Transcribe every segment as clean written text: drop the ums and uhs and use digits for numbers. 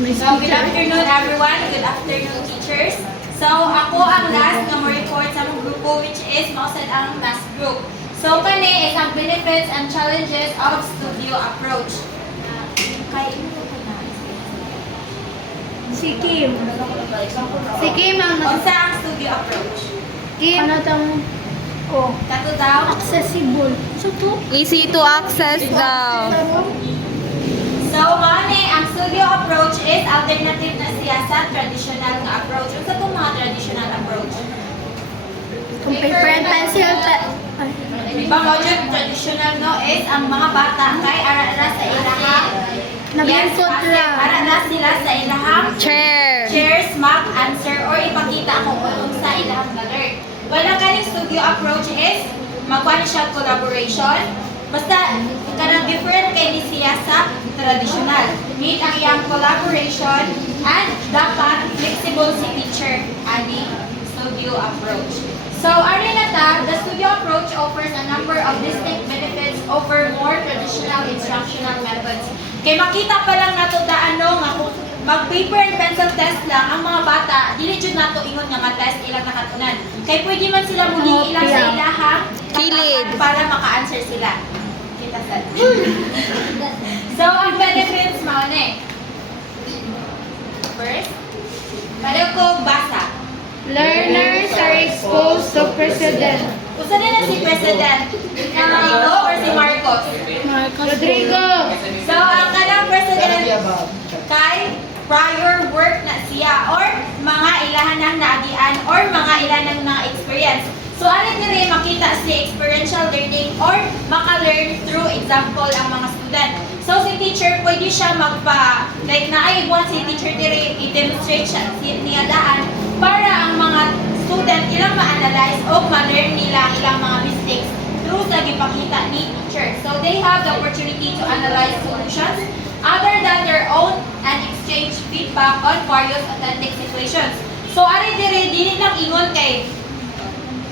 So, good afternoon everyone. Good afternoon teachers. So, ako ang last na mo-report sa mong grupo which is mausad ang math group. So, kani is ang benefits and challenges of studio approach. Si Kim. Si Kim ang Unsa ang studio approach? Kim. Ano tang ko? Kato daw? Accessible. So to? Easy to access daw. So, mani, ang studio approach is alternative na siya sa traditional nga approach. Unsa itong mga traditional approach? Kung paper and pencil. Diba mo dyan, traditional no is ang mga bata kay ara-ara sa ilahang Naglingkod lang. ara-ara sila sa ilahang Chair. chairs, mag-answer, or ipakita kung anong sa ilahang learn. Wala kaning studio approach is magkuhan siya collaboration. Basta, kanang different kay ni siya sa traditional. Need ang iyang collaboration and dapat flexible si teacher ani studio approach. So, ano na ta, the studio approach offers a number of distinct benefits over more traditional instructional methods. Kay makita pa lang nato da ano nga kung mag paper and pencil test lang ang mga bata, dili jud nato ingon nga ma-test ilang nakatunan. Kay pwede man sila muli ilang sa ilahang Kilid. para maka-answer sila. Kita sa. So, ang benefits mao ni. First, pwede ko basa. Learners are exposed to precedent. Usa na si President Rodrigo or si Marcos? Rodrigo. So, ang kanang President kay prior work na siya or mga ilahan ng naagian or mga ilahan ng na-experience. So, ano din makita si experiential learning or maka-learn through example ang mga student. So, si teacher, pwede siya like naayiguan si teacher dire i-demonstrate siya niya daan para ang mga student ilang ma-analyze o ma-learn nila ilang mga mistakes through sa gipakita ni teacher. So, they have the opportunity to analyze solutions other than their own and exchange feedback on various authentic situations. So, ari dire dili lang ingon kay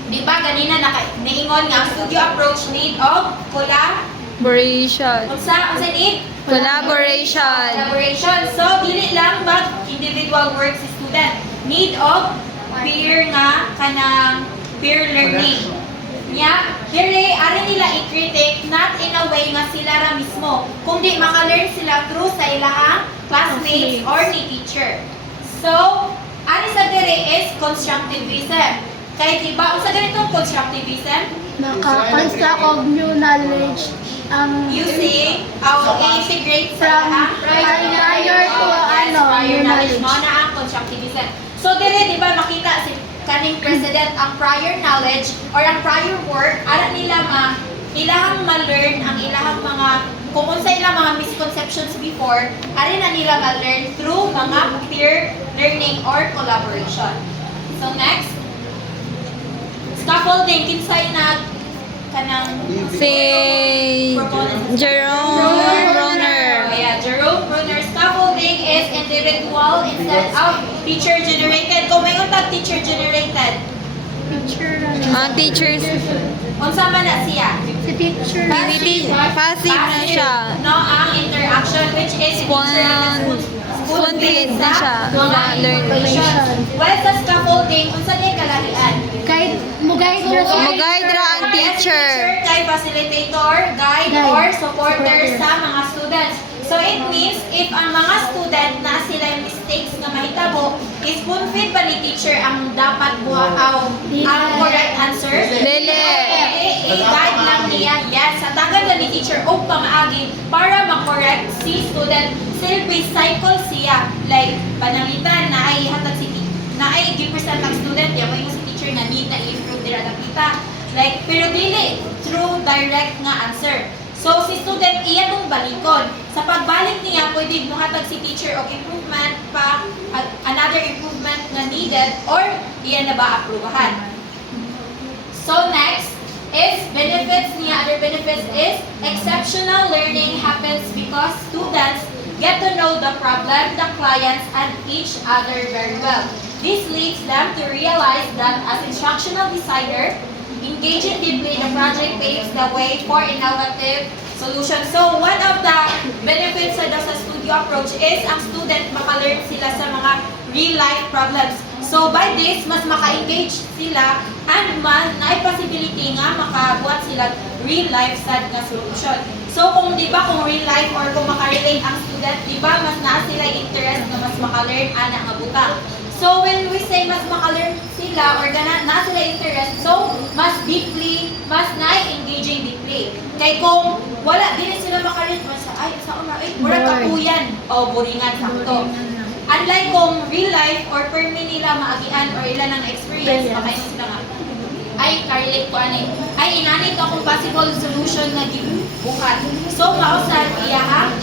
di ba ganina niingon nga ang studio approach need of Collaboration. unsa need? Collaboration. Collaboration. So, dili lang mag individual work si student. Need of peer nga kanang peer learning. Nya, dire ari nila i-critique not in a way nga sila ra mismo, kundi maka-learn sila through sa ilahang classmates or ni teacher. So, ari sa dire is constructivism. Kaya diba, unsa ganitong constructivism? Naka-construct of new knowledge. Using integrate sa From prior to prior new knowledge knowledge. mo na ang constructivism. So dire di ba makita si kaning president ang prior knowledge or ang prior work ara nila ilahang ma-learn ang ilahang mga kung unsa ilang mga misconceptions before ari na nila ma-learn through mga peer learning or collaboration. So next, scaffolding kinsay na kanang Si Jerome Bronner. Yeah, Jerome Bruner scaffolding is individual instead of teacher-generated. Kung may untag teacher-generated, Ang teachers, unsa man na siya? Si teacher. passive na siya. No, ang interaction which is Spoon-feed na siya. Mga Learning. information. While sa scaffolding, unsa niya kalahian? Kahit mugay dra Mag-guide ra ang teacher. Kay facilitator, guide, or supporter sa mga students. So it means if ang mga student na sila yung mistakes nga mahitabo, spoon-feed ba ni teacher ang dapat ang correct answer? Dili. I-guide lang niya. Yes, sa tagal na ni teacher o pamaagi para ma-correct si student. Silbi cycle siya. Like, panangitan na ay hatag si na ay gipresent ang student ya may si teacher na need na i-improve nila nakita. Like, pero dili through direct nga answer. So, si student, iya mong balikon. Sa pagbalik niya, pwede muhatag si teacher o improvement pa, another improvement na needed, or iya na ba aprubahan. So, next is benefits niya. Other benefits is exceptional learning happens because students get to know the problem, the clients, and each other very well. This leads them to realize that as instructional designer, engaging deeply in the project paves the way for innovative solutions. So, one of the benefits sa studio studio approach is ang student maka-learn sila sa mga real-life problems. So by this, mas maka-engage sila and na-possibility nga makabuhat sila real-life sad nga solution. So kung di ba kung real-life or kung makarelate ang student, di ba mas naa sila interest na mas maka-learn ana nga butang. So when we say mas maka-learn sila or na sila interest, so mas deeply, mas na-engaging deeply. Kay kung wala din sila maka-learn, mas ay sa una, murag kapuyan o boringan sakto. Unlike kung real life or per me nila maagian or ilan ang experience, makain sila nga. Ay, karelate ko ani. Ay, inanit ko akong possible solution na gibuhat. So, mausan iyahang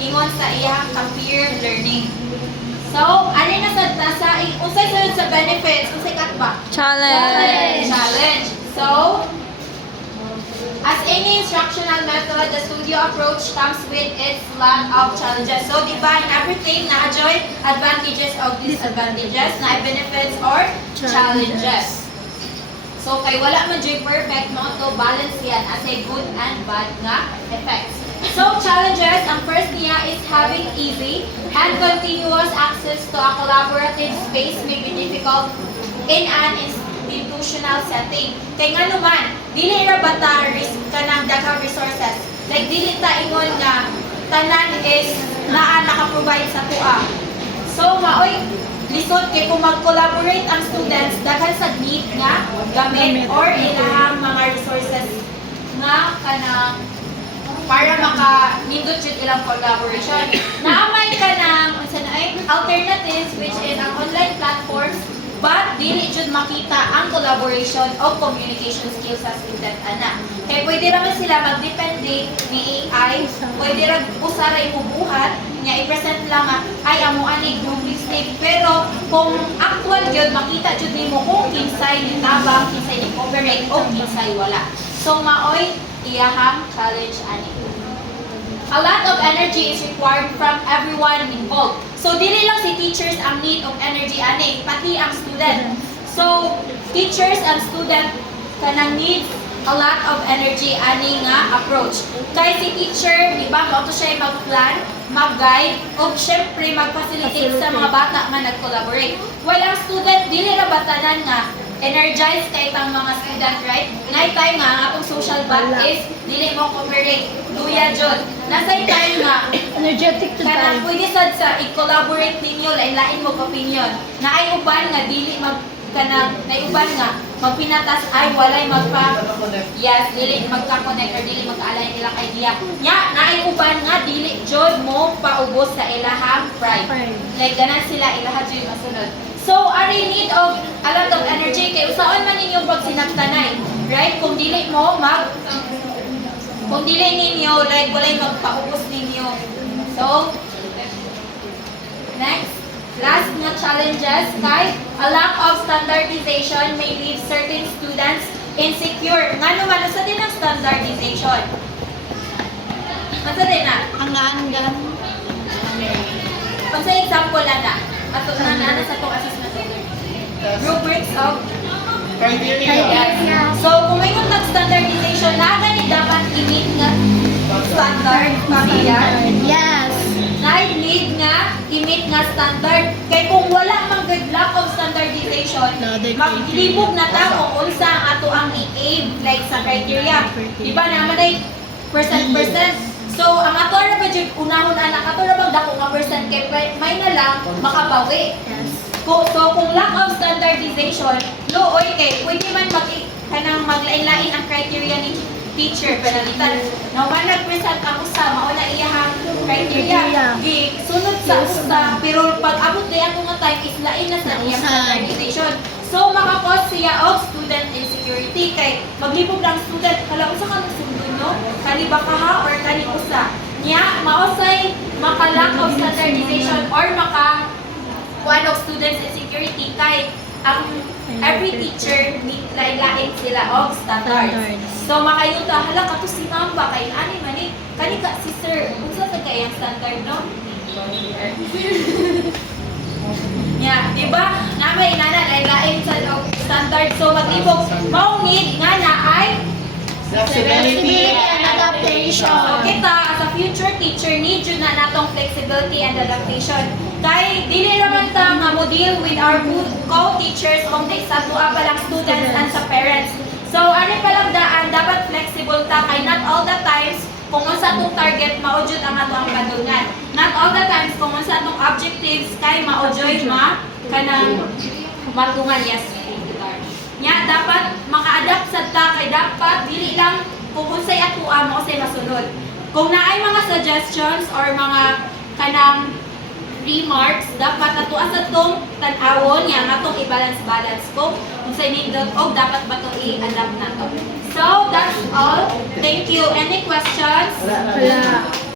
ingon sa iyahang ka-peer learning. So, ano na sa unsay sunod sa benefits, unsay katba? Challenge. So, as any instructional method, the studio approach comes with its lot of challenges. So, di ba, in everything, na-enjoy advantages or disadvantages, na benefits or challenges. So, kay wala man joy perfect, mga to balance yan as a good and bad nga effects. So, challenges, ang first niya is having easy and continuous access to a collaborative space may be difficult in an institutional setting. Kay nga naman, dili ra bata risk ka ng daghang resources. Like, dili ta ingon nga tanan is naka-provide sa tuwa. So, maoy, lisod kay kung mag-collaborate ang students, daghan sa need nga gamit or ilahang mga resources nga kanang para maka-nindot yun ilang collaboration. Naamay ka ng alternatives which is ang online platforms but dili jud makita ang collaboration o communication skills sa student ana. Kaya pwede raman sila magdepende ni AI, pwede ra usara imubuhat nga i-present lang nga ay amo ani group mistake pero kung actual jud makita jud nimo kung kinsay ni tabang, kinsay ni cooperate o kinsay wala. So maoy iyahang challenge ani. A lot of energy is required from everyone involved. So, dili lang si teachers ang need of energy ani, pati ang student. So, teachers and student kanang need a lot of energy ani nga approach. Kay si teacher, di ba, mauto siya mag-plan, mag-guide, o syempre mag-facilitate sa mga bata nga nag-collaborate. While ang student, dili ra batanan nga energized kay tang mga student, right? Nay time nga ang atong social bond is dili mo cooperate. Duya jud. Nasay time nga Energetic to kanang time. pwede sad sa i-collaborate ninyo lain-lain mo opinion. Naay uban nga dili mag kanang naiuban nga magpinatas ay walay dili magka-connect or dili magka-align ilang idea. Nya naay uban nga dili jud mo paubos sa ilahang pride. Like ganan sila ilaha jud masunod. So, are in need of a lot of energy kay usaon man ninyong pagsinagtanay, right? Kung dili ninyo, like walay magpaubos ninyo. So, next, last na challenges kay a lack of standardization may leave certain students insecure. Nga naman, asa din ang standardization? Asa din na? Hanggan. Sa example na ato na sa itong assessment rubrics of Criteria. So, kung may nag-standardization, nakagani dapat i-meet nga standard pamilya. Yes. Na-need nga i-meet nga standard. Kaya kung wala mang good lack of standardization, maglibog na ta kung unsa ang ato ang i-aim like sa criteria. Di ba naman ay percent. So, ang ato na ba dyan, unahon anak, ato na bang dako nga percent, kaya may na lang makabawi. Yes. So, kung lack of standardization, looy kay, pwede man kanang maglain-lain ang criteria ni teacher, panalitan. No, man nag-present ako sa mauna iyahang criteria. Di, sunod sa usa, pero pag abot na ako nga time, is lain na sa iyang standardization. So, makakos siya of student insecurity kay maglibog ng student, kala usa ka nagsundo, no? Kani ba ka ha or kani usa? Nya, mausay maka-lack of standardization or one of students insecurity kay ang every teacher lain-lain sila of standards. So makayuta hala kato si ma'am ba kay ani man ni kani ka si sir unsa sa kay ang standard no? Yeah, di ba? Namay inana lain-lain sa standard so maglibog mao need nga na ay Flexibility and adaptation. So kita as a future teacher need yun na natong flexibility and adaptation. Kay dili naman ta nga mo deal with our co-teachers kung sa tuwa pa lang students and sa parents. So ano pa lang daan dapat flexible ta kay not all the times kung unsa atong target maujud ang ato ang kadungan. Not all the times kung unsa atong objectives kay maujud kanang matungan yes. Nya dapat maka-adapt sa ta kay dapat dili lang kung unsay atuan mo unsay masunod. Kung naay mga suggestions or mga kanang remarks dapat atuan sa tong tan-awon nya atong i-balance ko unsay nindot og dapat ba to i-adapt nato. So that's all. Thank you. Any questions? Wala.